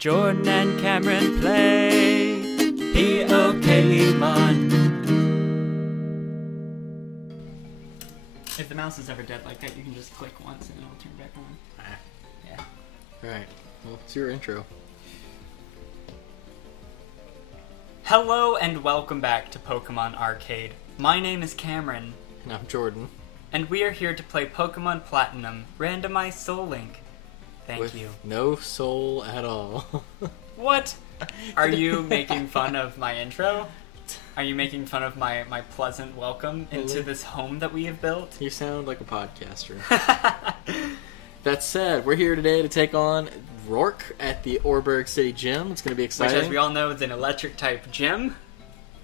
Jordan and Cameron play Pokemon. If the mouse is ever dead like that, you can just click once and it'll turn back on. Yeah. Alright, well, it's your intro. Hello and welcome back to Pokemon Arcade. My name is Cameron. And I'm Jordan. And we are here to play Pokemon Platinum, Randomized Soul Link. Thank With you. No soul at all. What? Are you making fun of my intro? Are you making fun of my pleasant welcome into this home that we have built? You sound like a podcaster. That said, we're here today to take on Rourke at the Oreburgh City Gym. It's going to be exciting. Which, as we all know, is an electric-type gym.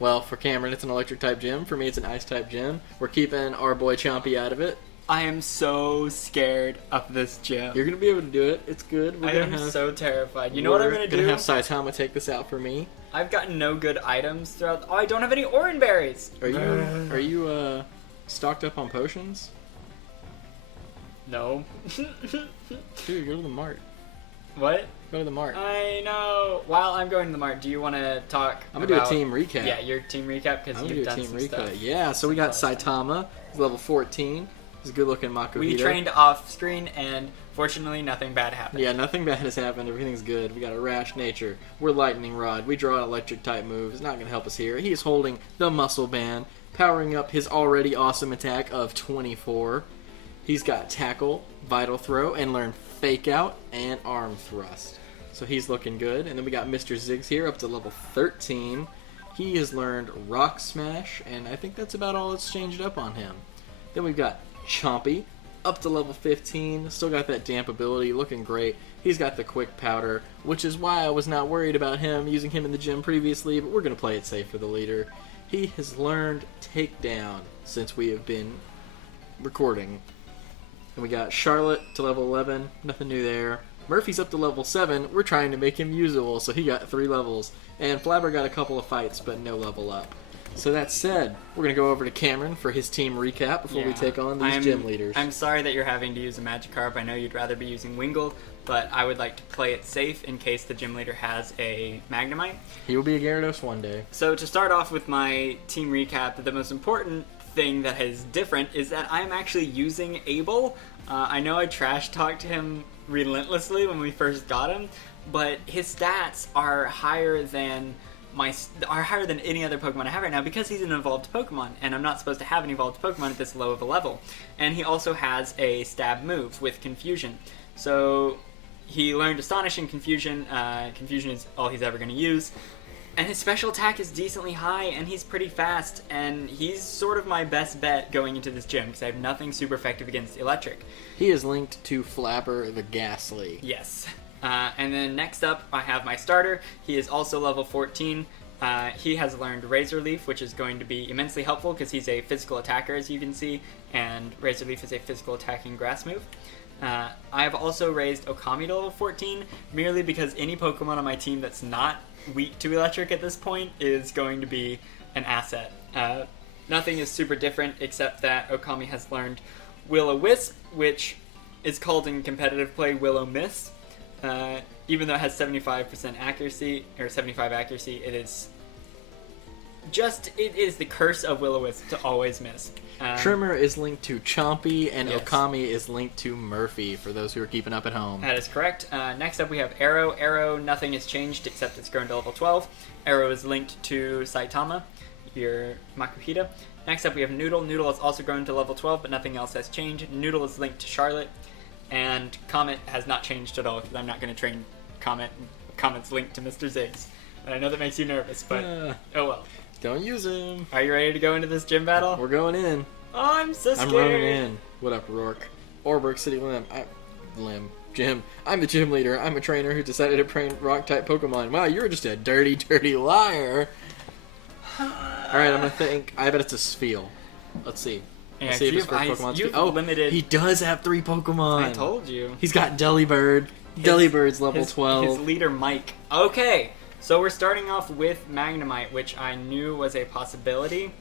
Well, for Cameron, it's an electric-type gym. For me, it's an ice-type gym. We're keeping our boy Chompy out of it. I am so scared of this gym. You're going to be able to do it. It's good. I am so terrified. You know what I'm going to do? We're going to have Saitama take this out for me. I've gotten no good items throughout... Oh, I don't have any Oran Berries! Are you stocked up on potions? No. Dude, go to the mart. What? Go to the mart. I know. While I'm going to the mart, do you want to talk I'm going to do a team recap. Yeah, your team recap, because you've done some stuff. Yeah, so we got Saitama. He's level 14. He's a good-looking Makuhita. We trained off-screen, and fortunately nothing bad happened. Yeah, nothing bad has happened. Everything's good. We got a rash nature. We're lightning rod. We draw an electric-type move. It's not going to help us here. He is holding the muscle band, powering up his already awesome attack of 24. He's got tackle, vital throw, and learn fake out and arm thrust. So he's looking good. And then we got Mr. Ziggs here up to level 13. He has learned rock smash, and I think that's about all that's changed up on him. Then we've got Chompy up to level 15. Still got that damp ability, looking great. He's got the quick powder, which is why I was not worried about him, using him in the gym previously, but we're going to play it safe for the leader. He has learned takedown since we have been recording. And we got Charlotte to level 11, nothing new there. Murphy's up to level 7, we're trying to make him usable, so he got 3 levels. And Flabber got a couple of fights, but no level up. So that said, we're going to go over to Cameron for his team recap before we take on these gym leaders. I'm sorry that you're having to use a Magikarp. I know you'd rather be using Wingull, but I would like to play it safe in case the gym leader has a Magnemite. He will be a Gyarados one day. So to start off with my team recap, the most important thing that is different is that I'm actually using Abel. I know I trash talked him relentlessly when we first got him, but his stats are higher than any other Pokemon I have right now because he's an evolved Pokemon, and I'm not supposed to have an evolved Pokemon at this low of a level. And he also has a stab move with Confusion. So he learned Astonish and Confusion. Confusion is all he's ever going to use. And his special attack is decently high, and he's pretty fast, and he's sort of my best bet going into this gym, because I have nothing super effective against electric. He is linked to Flabber the Ghastly. Yes. And then next up, I have my starter. He is also level 14. He has learned Razor Leaf, which is going to be immensely helpful, because he's a physical attacker, as you can see, and Razor Leaf is a physical attacking grass move. I have also raised Okami to level 14, merely because any Pokemon on my team that's not weak to electric at this point is going to be an asset. Nothing is super different except that Okami has learned Will-O-Wisp, which is called in competitive play Will-O-Miss. Even though it has 75% accuracy, or 75 accuracy, it is the curse of Will-O-Wisp to always miss. Trimmer is linked to Chompy, and yes. Okami is linked to Murphy, for those who are keeping up at home. That is correct. Next up we have Arrow. Arrow, nothing has changed except it's grown to level 12. Arrow is linked to Saitama, your Makuhita. Next up we have Noodle. Noodle has also grown to level 12, but nothing else has changed. Noodle is linked to Charlotte, and Comet has not changed at all, because I'm not going to train Comet. Comet's linked to Mr. Ziggs. And I know that makes you nervous, but oh well. Don't use him. Are you ready to go into this gym battle? We're going in. Oh, I'm so scared. I'm running in. What up, Rourke? Oreburgh City Gym. I'm the gym leader. I'm a trainer who decided to train rock-type Pokemon. Wow, you're just a dirty, dirty liar. Alright, I'm gonna think. I bet it's a Spheal. Let's see. Yeah, Let's see if his first Pokemon's limited. He does have 3 Pokemon. I told you. He's got Delibird. Delibird's level 12. His leader, Mike. Okay, so we're starting off with Magnemite, which I knew was a possibility.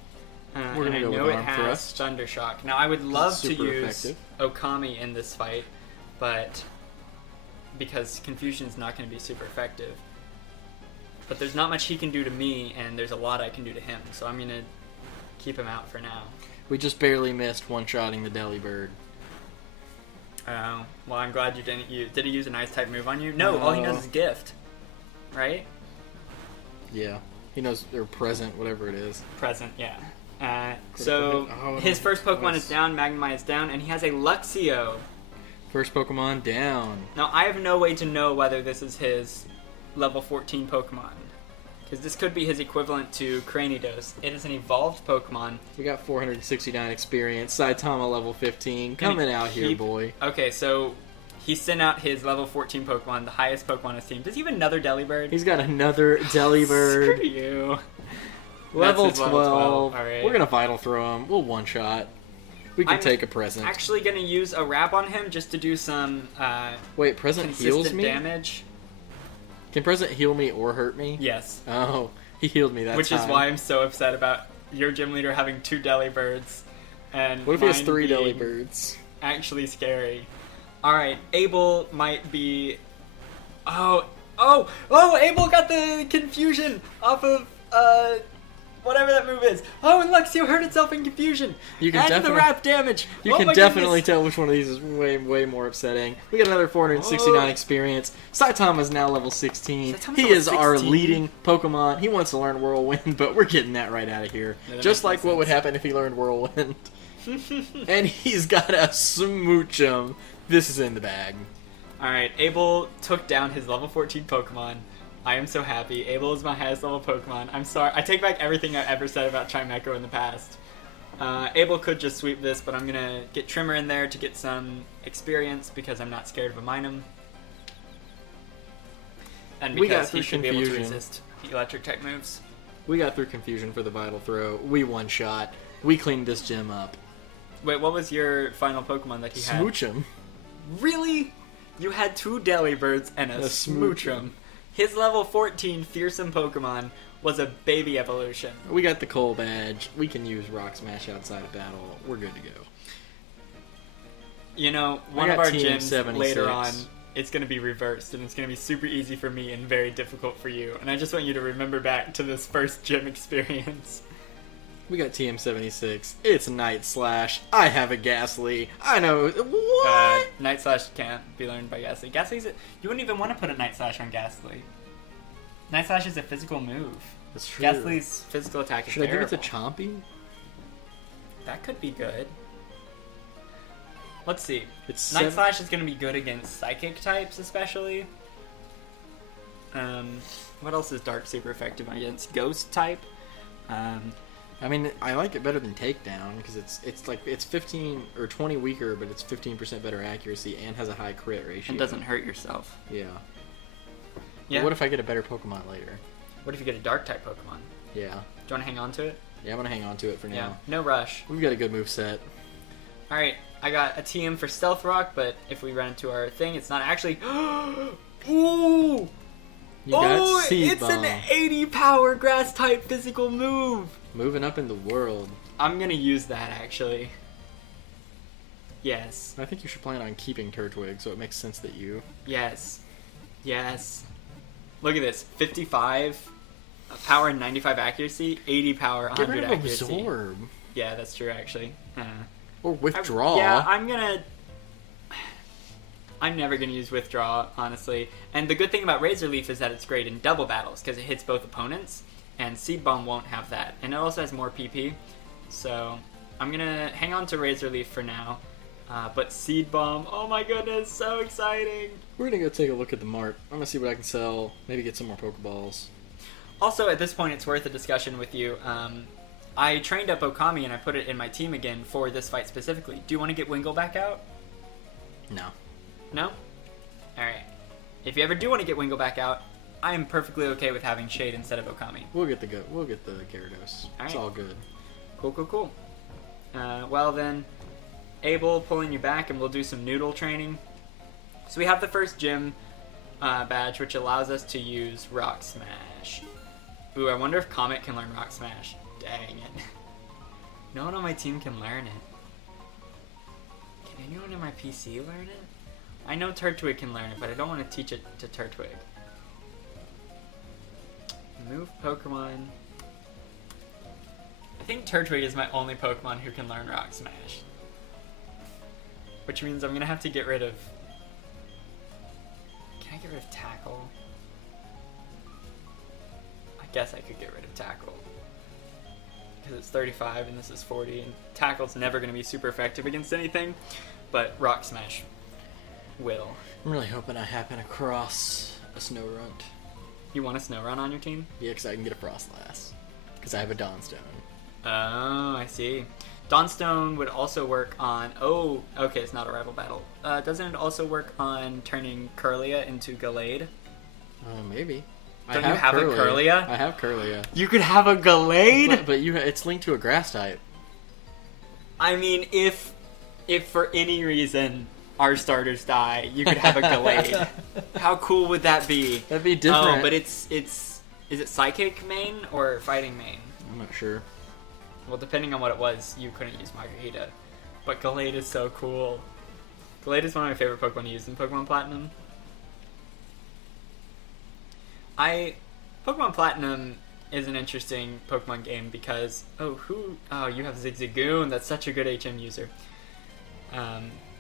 We're gonna and go I know with it Arm has Thrust. Thundershock. Now, I would love to use effective. Okami in this fight, but because Confusion's not going to be super effective. But there's not much he can do to me, and there's a lot I can do to him, so I'm going to keep him out for now. We just barely missed one-shotting the Delibird. Oh, well, I'm glad you didn't use... Did he use an Ice-type move on you? No, all he knows is Gift. Right? Yeah. He knows, or Present, whatever it is. Present, yeah. So, his first Pokemon is down, Magnemite is down, and he has a Luxio. First Pokemon down. Now, I have no way to know whether this is his level 14 Pokemon. Because this could be his equivalent to Cranidos. It is an evolved Pokemon. We got 469 experience. Saitama level 15. Coming out here, boy. Okay, so he sent out his level 14 Pokemon, the highest Pokemon on his team. Does he have another Delibird? He's got another Delibird. Screw you. Level 12. All right. We're going to Vital Throw him. We'll one-shot. We can take a Present. Actually going to use a Wrap on him just to do some Wait, Present heals me? damage. Can Present heal me or hurt me? Yes. Oh, he healed me that time. Which is why I'm so upset about your gym leader having 2 Delibirds. And what if he has 3 Delibirds? Actually scary. Alright, Abel might be... Oh, Abel got the Confusion off of, whatever that move is. Oh, and Luxio hurt itself in Confusion. You can and the Wrap damage. You can definitely tell which one of these is way more upsetting. We got another 469 experience. Saitama is now level 16. He is our leading Pokemon. He wants to learn Whirlwind, but we're getting that right out of here. Yeah, just like what would happen if he learned Whirlwind. And he's got a Smoochum. This is in the bag. Alright, Abel took down his level 14 Pokemon. I am so happy. Abel is my highest level Pokemon. I'm sorry. I take back everything I ever said about Chimecho in the past. Abel could just sweep this, but I'm going to get Trimmer in there to get some experience because I'm not scared of a Minun. And because he should be able to resist electric type moves. We got through Confusion for the Vital Throw. We one-shot. We cleaned this gym up. Wait, what was your final Pokemon that he had? Smoochum. Really? You had 2 Delibirds and a Smoochum. His level 14 fearsome Pokemon was a baby evolution. We got the Coal Badge. We can use Rock Smash outside of battle. We're good to go. You know, one of our gyms later on, it's going to be reversed, and it's going to be super easy for me and very difficult for you. And I just want you to remember back to this first gym experience. We got TM76. It's Night Slash. I have a Ghastly. I know. What? Night Slash can't be learned by Ghastly. Ghastly's you wouldn't even want to put a Night Slash on Ghastly. Night Slash is a physical move. That's true. Ghastly's physical attack is Should terrible. I give it to Chompy? That could be good. Let's see. It's Night Slash is going to be good against Psychic types, especially. What else is Dark super effective against? Ghost type? I mean, I like it better than Takedown because it's 15 or 20 weaker, but it's 15% better accuracy and has a high crit ratio. And doesn't hurt yourself. Yeah. Yeah. But what if I get a better Pokemon later? What if you get a Dark type Pokemon? Yeah. Do you want to hang on to it? Yeah, I'm gonna hang on to it for now. Yeah. No rush. We've got a good move set. All right, I got a TM for Stealth Rock, but if we run into our thing, it's not actually. Ooh! You got Seed it's Bomb. an 80 power Grass type physical move. Moving up in the world. I'm gonna use that actually. Yes. I think you should plan on keeping Turtwig, so it makes sense that you. Yes. Yes. Look at this. 55 power and 95 accuracy, 80 power, 100 Get rid of accuracy. Absorb. Yeah, that's true actually. Or Withdraw. I'm never gonna use Withdraw, honestly. And the good thing about Razor Leaf is that it's great in double battles because it hits both opponents. And Seed Bomb won't have that. And it also has more PP. So I'm going to hang on to Razor Leaf for now. But Seed Bomb, oh my goodness, so exciting. We're going to go take a look at the mart. I'm going to see what I can sell. Maybe get some more Pokeballs. Also, at this point, it's worth a discussion with you. I trained up Okami and I put it in my team again for this fight specifically. Do you want to get Wingull back out? No. No? Alright. If you ever do want to get Wingull back out, I am perfectly okay with having Shade instead of Okami. We'll get the Gyarados. It's all good. Cool. Well then, Abel pulling you back, and we'll do some noodle training. So we have the first gym badge, which allows us to use Rock Smash. Ooh, I wonder if Comet can learn Rock Smash. Dang it. No one on my team can learn it. Can anyone in my PC learn it? I know Turtwig can learn it, but I don't want to teach it to Turtwig. Move Pokemon. I think Turtwig is my only Pokemon who can learn Rock Smash. Which means I'm going to have to get rid of... Can I get rid of Tackle? I guess I could get rid of Tackle. Because it's 35 and this is 40. And Tackle's never going to be super effective against anything. But Rock Smash will. I'm really hoping I happen across a Snorunt. You want a Snorunt on your team? Yeah, because I can get a Frostlass. Because I have a Dawnstone. Oh, I see. Dawnstone would also work on... Oh, okay, it's not a rival battle. Doesn't it also work on turning Kirlia into Gallade? Maybe. Don't you have a Kirlia? I have Kirlia. You could have a Gallade? But it's linked to a grass type. I mean, if for any reason our starters die, you could have a Gallade. How cool would that be? That'd be different. Oh, but it's... Is it Psychic main or Fighting main? I'm not sure. Well, depending on what it was, you couldn't use Margarita. But Gallade is so cool. Gallade is one of my favorite Pokemon to use in Pokemon Platinum. Pokemon Platinum is an interesting Pokemon game because... Oh, you have Zigzagoon. That's such a good HM user.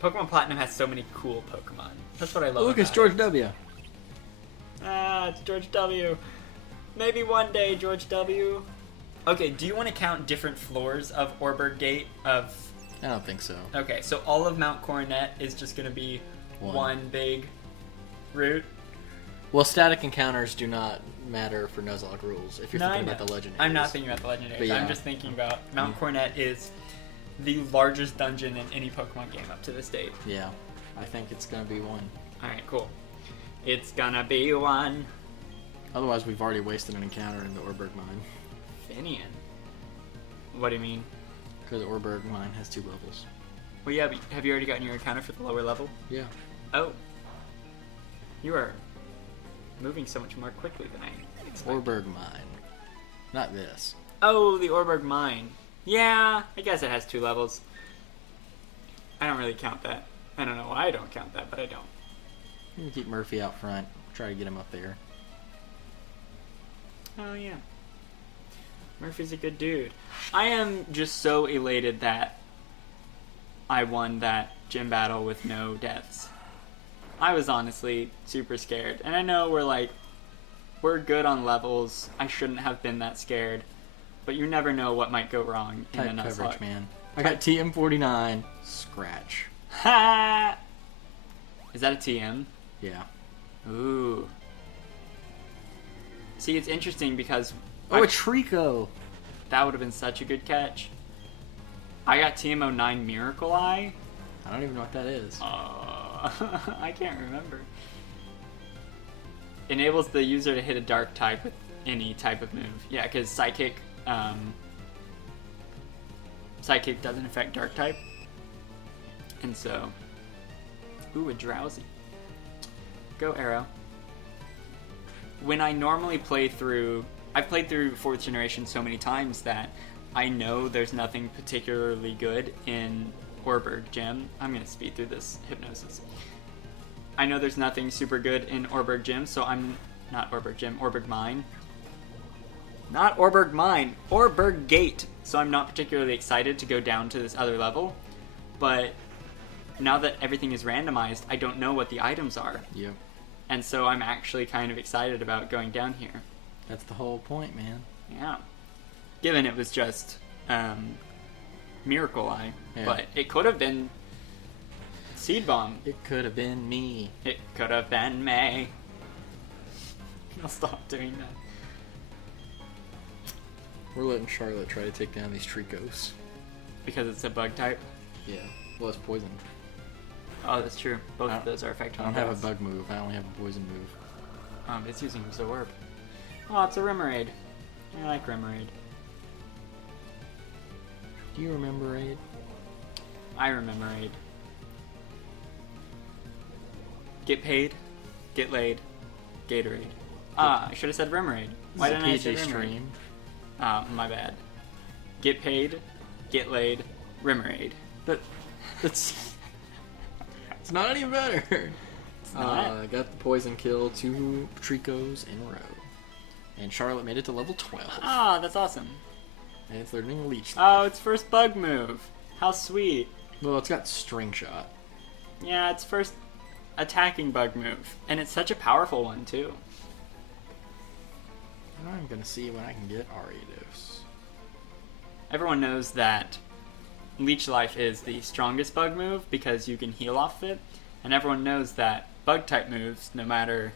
Pokemon Platinum has so many cool Pokemon. That's what I love Look, it's George W. It's George W. Maybe one day, George W. Okay, do you want to count different floors of Orberg Gate? I don't think so. Okay, so all of Mount Coronet is just going to be one big route? Well, static encounters do not matter for Nuzlocke rules if you're thinking about the legendaries. I'm not thinking about the legendaries. Yeah. I'm just thinking about Mount Coronet is the largest dungeon in any Pokemon game up to this date. Yeah, I think it's going to be one. Alright, cool. It's gonna be one. Otherwise, we've already wasted an encounter in the Orberg Mine. Finian? What do you mean? Because Orberg Mine has 2 levels. Well, yeah, but have you already gotten your encounter for the lower level? Yeah. Oh. You are moving so much more quickly than I expected. Orberg Mine. Not this. Oh, the Orberg Mine. Yeah, I guess it has 2 levels. I don't really count that. I don't know why I don't count that, but I don't. You can keep Murphy out front. Try to get him up there. Oh, yeah. Murphy's a good dude. I am just so elated that I won that gym battle with no deaths. I was honestly super scared. And I know we're good on levels. I shouldn't have been that scared. But you never know what might go wrong in a Type Nuzlocke. coverage, man. I got TM49. Scratch. Ha! Is that a TM? Yeah. Ooh. See, it's interesting because... Oh, a Trico! That would have been such a good catch. I got TM09 Miracle Eye. I don't even know what that is. I can't remember. Enables the user to hit a dark type with any type of move. Yeah, because Psychic doesn't affect dark type. And so... Ooh, a Drowsy. Go Arrow. When I normally play through... I've played through 4th generation so many times that I know there's nothing particularly good in Orberg Gym. I'm going to speed through this hypnosis. I know there's nothing super good in Orberg Gym, so I'm... Not Orberg Gym, Orberg Mine. Not Orberg Mine, Orberg Gate. So I'm not particularly excited to go down to this other level. But now that everything is randomized, I don't know what the items are. Yep. And so I'm actually kind of excited about going down here. That's the whole point, man. Yeah. Given it was just Miracle Eye. Yeah. But it could have been Seed Bomb. It could have been me. It could have been May. I'll stop doing that. We're letting Charlotte try to take down these Tricos. Because it's a bug type? Yeah. Well, it's poison. Oh, that's true. Both of those are effective. I don't have a bug move. I only have a poison move. It's using Absorb. Oh, it's a Remoraid. I like Remoraid. Do you remember Raid? I remember Raid. Get paid, get laid, Gatorade. I should have said Remoraid. Why didn't I say PG Remoraid? stream. My bad. Get paid, get laid, Remoraid. That's It's not any better. It's not. I got the poison kill, 2 Tricos in a row. And Charlotte made it to level 12. Ah, that's awesome. And it's learning Leech. Oh, its first bug move. How sweet. Well, it's got String Shot. Yeah, its first attacking bug move. And it's such a powerful one, too. I'm gonna see when I can get Ariados. Everyone knows that Leech Life is the strongest bug move because you can heal off it. And everyone knows that bug type moves, no matter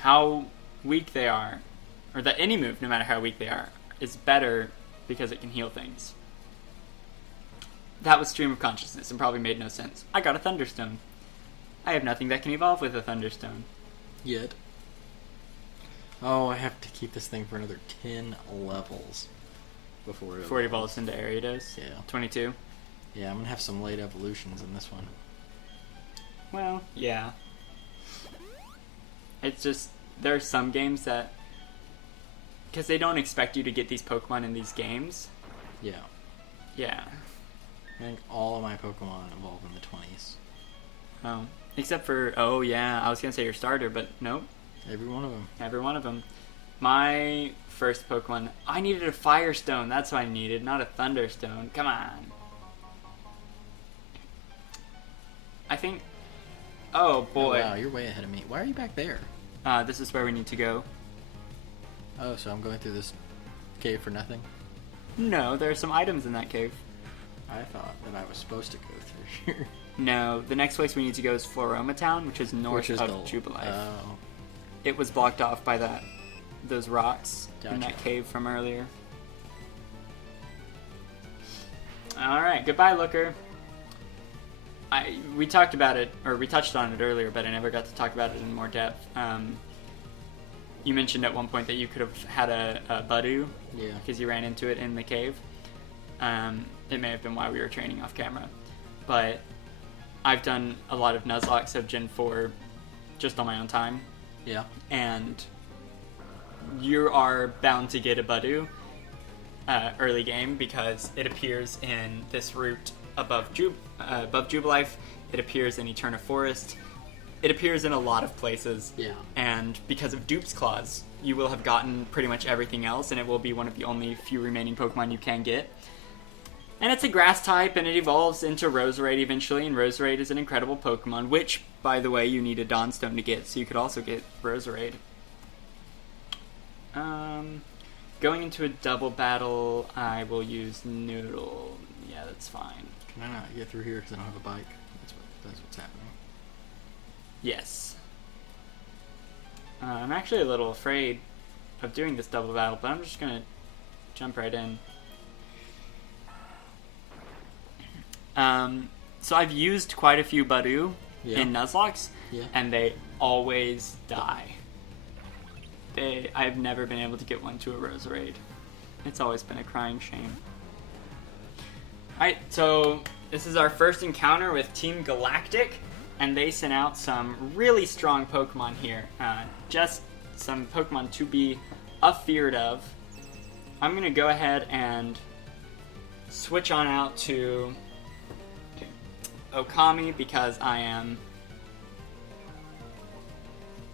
how weak they are, or that any move, no matter how weak they are, is better because it can heal things. That was Stream of Consciousness and probably made no sense. I got a Thunderstone. I have nothing that can evolve with a Thunderstone. Yet. Oh, I have to keep this thing for another 10 levels before it evolves into Ariados. Yeah. 22. Yeah, I'm gonna have some late evolutions in this one. Well, yeah. It's just, there are some games that, because they don't expect you to get these Pokemon in these games. Yeah. Yeah. I think all of my Pokemon evolve in the 20s. Oh. Except for, oh yeah, I was going to say your starter, but nope. Every one of them. Every one of them. My first Pokemon, I needed a Firestone. That's what I needed, not a Thunderstone. Come on. I think, oh boy. Oh, wow, you're way ahead of me. Why are you back there? This is where we need to go. Oh, so I'm going through this cave for nothing? No, there are some items in that cave. I thought that I was supposed to go through here. No, the next place we need to go is Floroma Town, which is north of Jubilife. Oh. It was blocked off by those rocks in Gotcha. that cave from earlier. Alright, goodbye, Looker. We talked about it, or we touched on it earlier, but I never got to talk about it in more depth. You mentioned at one point that you could have had a Budu, Yeah. because you ran into it in the cave. It may have been why we were training off camera. But I've done a lot of Nuzlocke of Gen 4 just on my own time. Yeah. And you are bound to get a Budu early game because it appears in this route above Jubilife. It appears in Eterna Forest. It appears in a lot of places. Yeah. And because of Dupe's Claws, you will have gotten pretty much everything else, and it will be one of the only few remaining Pokemon you can get. And it's a grass type, and it evolves into Roserade eventually, and Roserade is an incredible Pokemon, which, by the way, you need a Dawnstone to get, so you could also get Roserade. Going into a double battle, I will use Noodle. Yeah, that's fine. Can I not get through here because I don't have a bike? That's what's happening. Yes. I'm actually a little afraid of doing this double battle, but I'm just going to jump right in. So I've used quite a few Budu in Nuzlocke, and they always die. I've never been able to get one to a Roserade. It's always been a crying shame. Alright, so this is our first encounter with Team Galactic, and they sent out some really strong Pokemon here. Just some Pokemon to be afeared of. I'm going to go ahead and switch on out to Okami because I am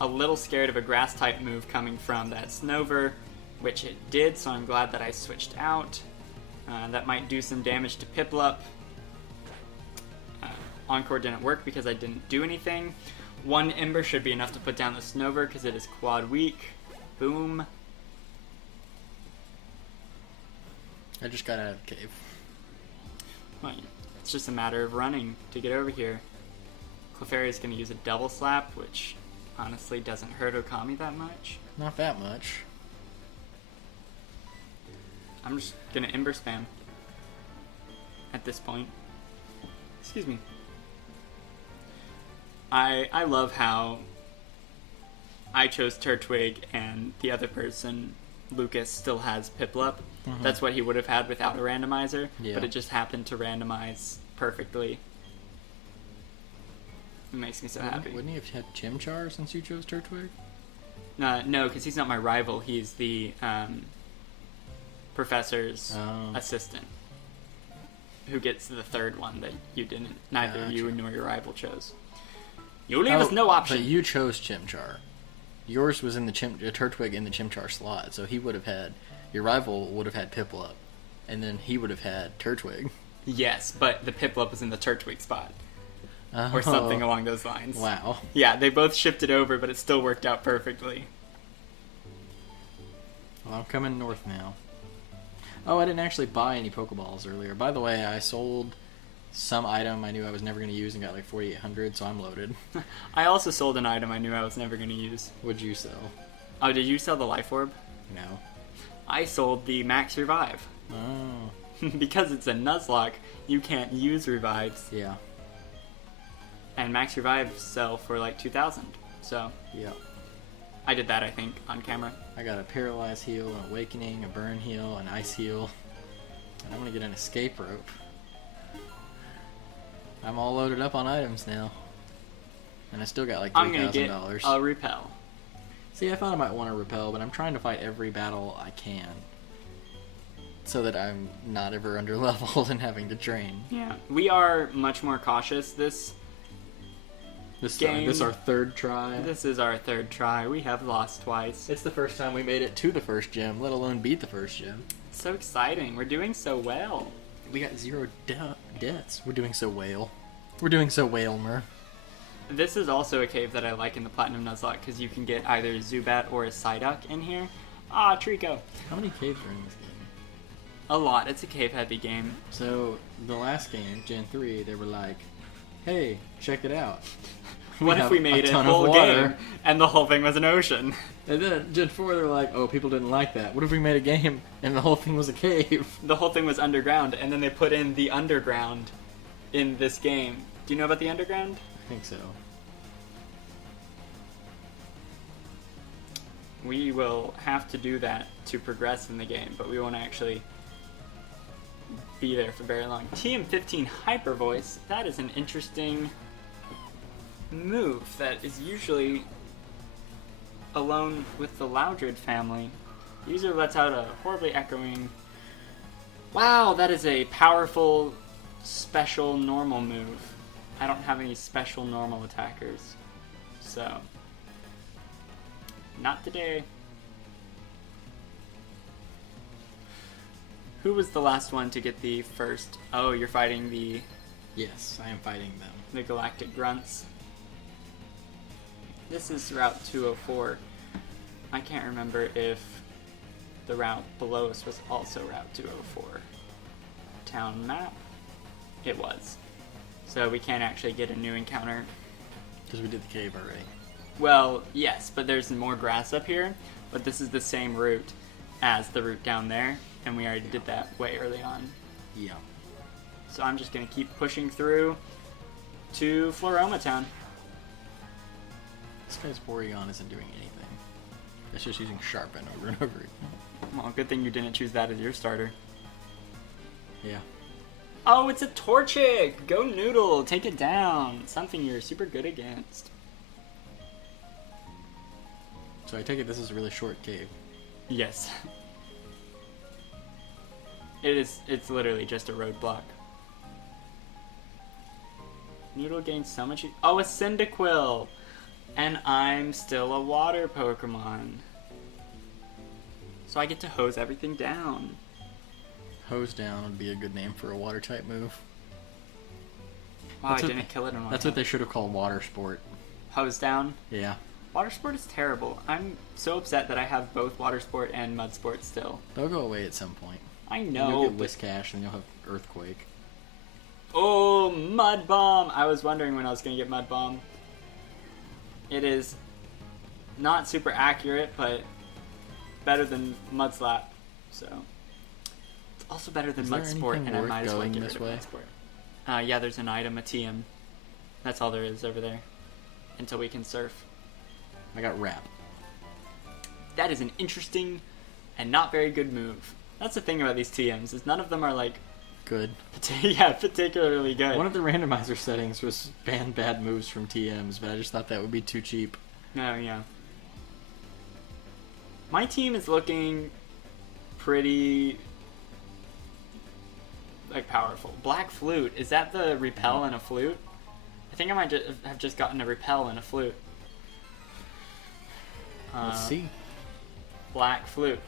a little scared of a grass type move coming from that Snover, which it did, so I'm glad that I switched out. That might do some damage to Piplup. Encore didn't work because I didn't do anything. One Ember should be enough to put down the Snover because it is quad weak. Boom. I just got out of the cave. Well, it's just a matter of running to get over here. Clefairy is going to use a double slap, which honestly doesn't hurt Okami that much. Not that much. I'm just going to Ember spam at this point. Excuse me. I love how I chose Turtwig and the other person, Lucas, still has Piplup. Mm-hmm. That's what he would have had without a randomizer, Yeah. but it just happened to randomize perfectly. It makes me so happy. Wouldn't he have had Chimchar since you chose Turtwig? No, because he's not my rival. He's the professor's assistant, who gets the third one that you didn't, neither you nor your rival chose. You leave us no option. But you chose Chimchar. Yours was in the Turtwig in the Chimchar slot, so he would have had... Your rival would have had Piplup, and then he would have had Turtwig. Yes, but the Piplup was in the Turtwig spot. Oh. Or something along those lines. Wow. Yeah, they both shifted over, but it still worked out perfectly. Well, I'm coming north now. Oh, I didn't actually buy any Pokeballs earlier. By the way, I sold some item I knew I was never going to use and got like 4,800, so I'm loaded. I also sold an item I knew I was never going to use. What'd you sell? Oh, did you sell the Life Orb? No. I sold the Max Revive. Oh. Because it's a Nuzlocke, you can't use revives. Yeah. And Max Revives sell for like 2,000. So, Yeah. I did that, I think, on camera. I got a Paralyze heal, an Awakening, a Burn heal, an Ice heal. And I'm going to get an Escape Rope. I'm all loaded up on items now. And I still got like $3,000. I'm going to get a Repel. See, I thought I might want to Repel, but I'm trying to fight every battle I can. So that I'm not ever under-leveled and having to train. Yeah. We are much more cautious this game. This is our third try. This is our third try. We have lost twice. It's the first time we made it to the first gym, let alone beat the first gym. It's so exciting. We're doing so well. We got 0 deaths. We're doing so well. We're doing so well, Mer. This is also a cave that I like in the Platinum Nuzlocke because you can get either Zubat or a Psyduck in here. Ah, Trico. How many caves are in this game? A lot. It's a cave-heavy game. So, the last game, Gen 3, they were like, hey, check it out. What if we made a whole game and the whole thing was an ocean? And then Gen 4, they're like, oh, people didn't like that. What if we made a game and the whole thing was a cave? The whole thing was underground, and then they put in the underground in this game. Do you know about the underground? I think so. We will have to do that to progress in the game, but we won't actually be there for very long. TM15 Hyper Voice, that is an interesting move that is usually alone with the Loudred family. User lets out a horribly echoing... Wow, that is a powerful special normal move. I don't have any special normal attackers, so... Not today. Who was the last one to get the first? Oh, you're fighting the... Yes, I am fighting them. The Galactic Grunts. This is Route 204. I can't remember if the route below us was also Route 204. Town map? It was. So we can't actually get a new encounter. Because we did the cave already. Well, yes, but there's more grass up here, but this is the same route as the route down there, and we already did that way early on. Yeah. So I'm just going to keep pushing through to Floroma Town. This guy's Boreon isn't doing anything. It's just using Sharpen over and over again. Well, good thing you didn't choose that as your starter. Yeah. Oh, it's a Torchic! Go Noodle, take it down. Something you're super good against. So I take it this is a really short cave. Yes. It's literally just a roadblock. Noodle gains so much... Oh, a Cyndaquil! And I'm still a water Pokemon. So I get to hose everything down. Hose Down would be a good name for a water type move. Wow, I didn't kill it in one That's hit. what they should have called Water Sport. Hose down? Yeah. Water Sport is terrible. I'm so upset that I have both Water Sport and Mud Sport still. They'll go away at some point. I And know. you'll get Whiscash and you'll have Earthquake. Oh, Mud Bomb! I was wondering when I was going to get Mud Bomb. It is not super accurate, but better than Mud Slap. So it's also better than Is Mud there Sport, anything and I worth might as well going get this rid of way? Mud Sport. Yeah, there's an item, a TM. That's all there is over there. Until we can surf. I got Wrap. That is an interesting and not very good move. That's the thing about these TMs, is none of them are like, Good. yeah, particularly good. One of the randomizer settings was ban bad moves from TMs, but I just thought that would be too cheap. No, yeah. My team is looking pretty like powerful. Black Flute, is that the repel and a flute? I think I might have just gotten a repel and a flute. Let's see. Black flute.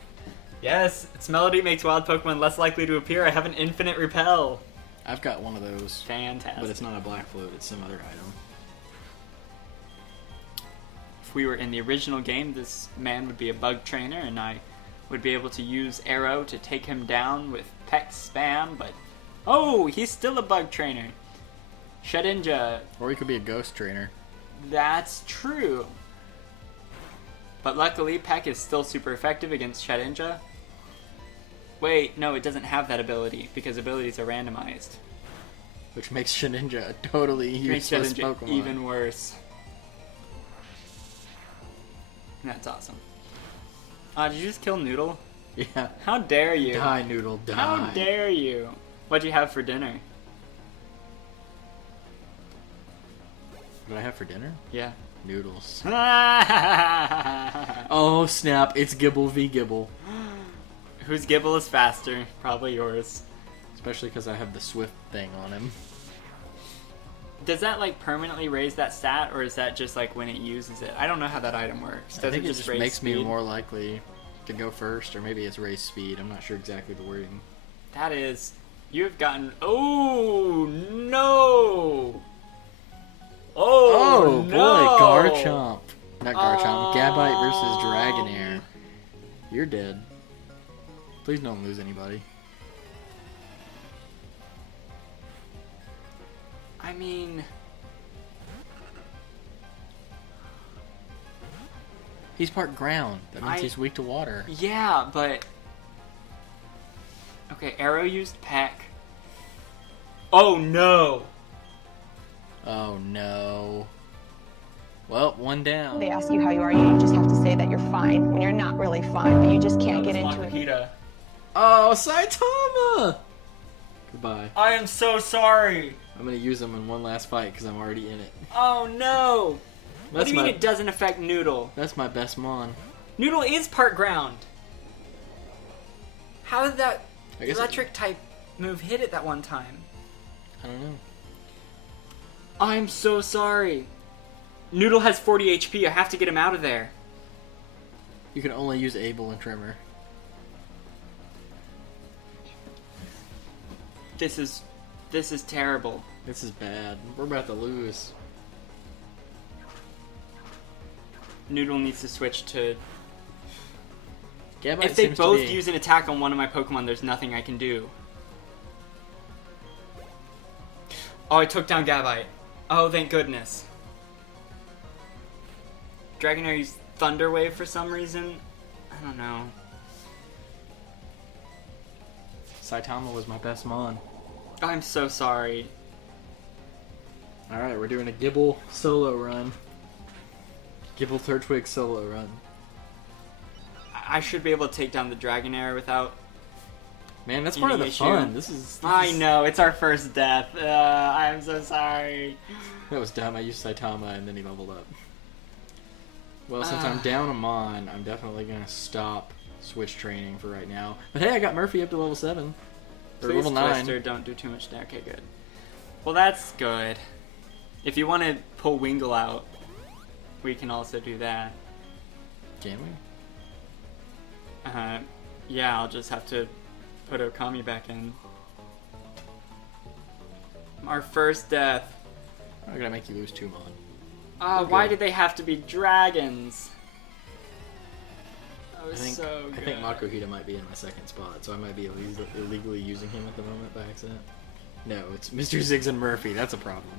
Yes, its melody makes wild Pokemon less likely to appear. I have an infinite repel. I've got one of those. Fantastic. But it's not a black flute, it's some other item. If we were in the original game, this man would be a bug trainer, and I would be able to use Arrow to take him down with Peck Spam, but... Oh, he's still a bug trainer. Shedinja. Or he could be a ghost trainer. That's true. But luckily, Peck is still super effective against Shedinja. Wait, no, it doesn't have that ability, because abilities are randomized. Which makes Shedinja a totally useless Pokemon. Even worse. That's awesome. Did you just kill Noodle? Yeah. How dare you? Die, Noodle, die. How dare you? What'd you have for dinner? What did I have for dinner? Yeah. Noodles. Oh, snap. It's Gibble v. Gibble. Whose Gibble is faster? Probably yours. Especially because I have the Swift thing on him. Does that, like, permanently raise that stat, or is that just, like, when it uses it? I don't know how that item works. Does I think it just raise makes speed? me more likely to go first, or maybe it's raise speed. I'm not sure exactly the wording. That is... You have gotten... Oh, no! Oh, no! Boy, Garchomp. Not Garchomp. Gabite versus Dragonair. You're dead. Please don't lose anybody. I mean... He's part ground. That means he's weak to water. Yeah, but... Okay, Arrow used Peck. Oh, no! Oh, no. Well, one down. They ask you how you are, you just have to say that you're fine when you're not really fine, but you just can't get into it. Oh, Saitama! Goodbye. I am so sorry. I'm gonna use him in one last fight because I'm already in it. Oh no! What do you mean it doesn't affect Noodle? That's my best mon. Noodle is part ground. How did that I guess electric type move hit it that one time? I don't know. I'm so sorry. Noodle has 40 HP. I have to get him out of there. You can only use Able and Tremor. This is terrible. This is bad. We're about to lose. Noodle needs to switch to... Gabite if they seems both to be... use an attack on one of my Pokemon, there's nothing I can do. Oh, I took down Gabite. Oh, thank goodness. Dragonair used Thunder Wave for some reason. I don't know. Saitama was my best mon. I'm so sorry. Alright, we're doing a Gibble solo run. Gibble Turtwig solo run. I should be able to take down the Dragonair without... Man, that's part of the issue. fun. This is I know, it's our first death. I'm so sorry. That was dumb. I used Saitama and then he leveled up. Well, since I'm down a mon, I'm definitely going to stop switch training for right now. But hey, I got Murphy up to level 7. Or Please, level 9. Twister, don't do too much damage. Okay, good. Well, that's good. If you want to pull Wingull out, we can also do that. Can we? Yeah, I'll just have to put Okami back in. Our first death. I'm going to make you lose 2 mon. Why did they have to be dragons? That was I think so good. I think Makuhita might be in my second spot, so I might be illegally using him at the moment by accident. No, it's Mr. Ziggs and Murphy. That's a problem.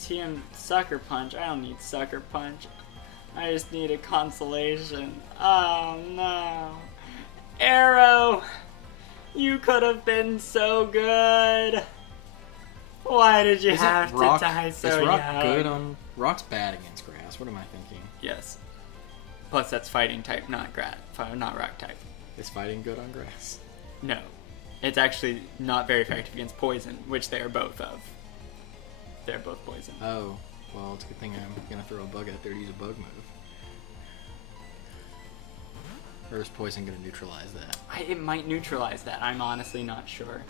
TM Sucker Punch. I don't need Sucker Punch. I just need a consolation. Oh no. Arrow! You could have been so good. Why did you have to die so young? Is Rock young? good on... Rock's bad against grass. What am I thinking? Yes. Plus that's fighting type, not rock type. Is fighting good on grass? No. It's actually not very effective against poison, which they are both of. They're both poison. Oh. Well, it's a good thing I'm going to throw a bug out there to use a bug move. Or is poison going to neutralize that? It might neutralize that. I'm honestly not sure.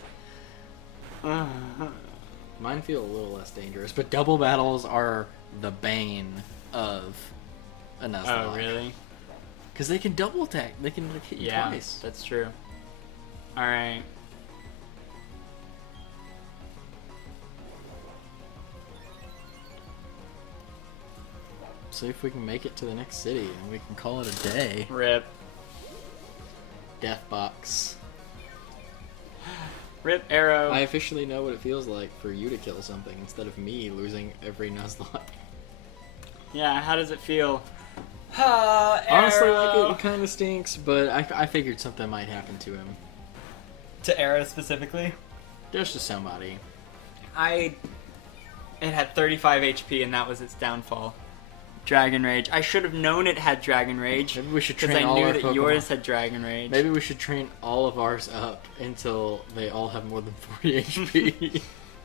Mine feel a little less dangerous, but double battles are the bane of a Nuzlocke. Oh, really? Because they can double attack. They can like, hit you Yeah, twice. that's true. Alright. See if we can make it to the next city, and we can call it a day. Rip. Death box. Rip Arrow. I officially know what it feels like for you to kill something instead of me losing every Nuzlocke. Yeah, how does it feel? Ah, Honestly, Arrow. like it kind of stinks, but I figured something might happen to him. To Arrow specifically? Just to somebody. It had 35 HP and that was its downfall. Dragon Rage. I should have known it had Dragon Rage. Maybe we should because train I all knew our that Pokemon. yours had Dragon Rage. Maybe we should train all of ours up until they all have more than 40 HP.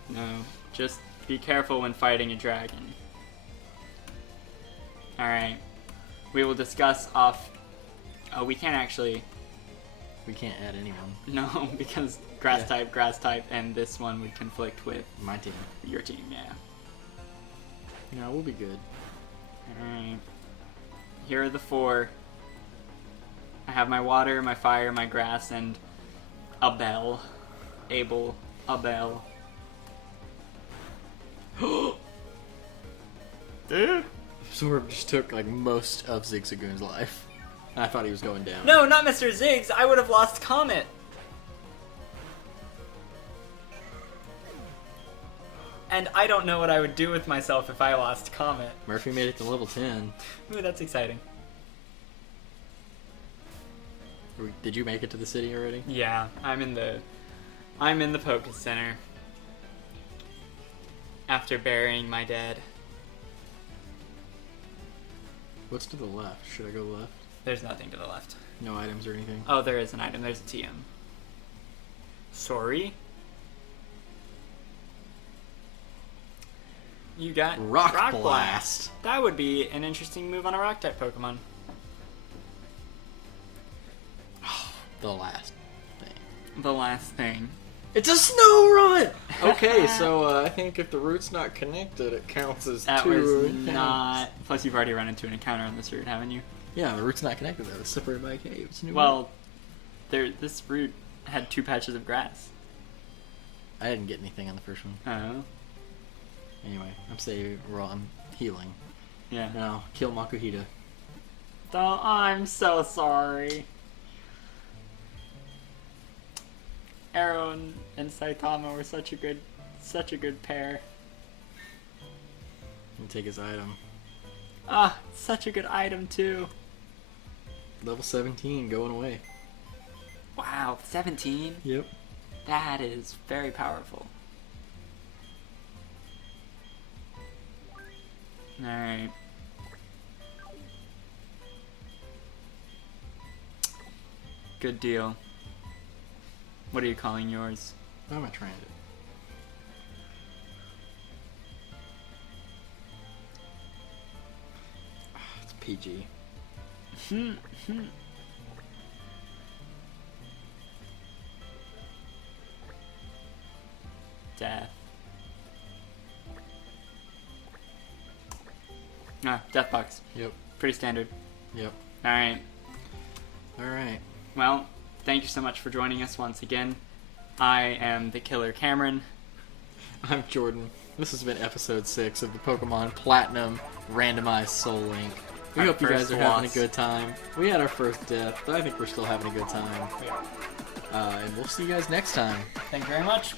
No, just be careful when fighting a dragon. Alright. We will discuss off... Oh, we can't actually... We can't add anyone. No, because grass type, and this one would conflict with My team. your team, yeah. No, we'll be good. Alright. Here are the 4. I have my water, my fire, my grass, and a bell. Abel. A bell. Sword just took like most of Zigzagoon's life. And I thought he was going down. No, not Mr. Ziggs! I would have lost Comet! And I don't know what I would do with myself if I lost Comet. Murphy made it to level 10. Ooh, that's exciting. Did you make it to the city already? Yeah, I'm in the Poké Center. After burying my dad. What's to the left? Should I go left? There's nothing to the left. No items or anything? Oh, there is an item. There's a TM. Sorry? You got Rock Blast. That would be an interesting move on a rock type Pokemon. The last thing. The last thing. It's a snow run! Okay, so I think if the route's not connected, it counts as That 2 was attempts. not. Plus, you've already run into an encounter on this route, haven't you? Yeah, the route's not connected though. It's separated by a cave. It's a new Well, this route had 2 patches of grass. route. I didn't get anything on the first one. Oh. Anyway, I'm saving. Well, I'm healing. Yeah. Now, kill Makuhita. Oh, I'm so sorry. Arrow and Saitama were such a good pair. And take his item. Ah, such a good item too. Level 17, going away. Wow, 17? Yep. That is very powerful. Alright. Good deal. What are you calling yours? Why am I trying it? It's PG. Death. Ah, Death Box. Yep. Pretty standard. Yep. Alright. Alright. Well, thank you so much for joining us once again. I am the Killer Cameron. I'm Jordan. This has been episode 6 of the Pokemon Platinum Randomized Soul Link. We Our hope you guys first are having a loss. good time. We had our first death, but I think we're still having a good time. Yeah. And we'll see you guys next time. Thank you very much.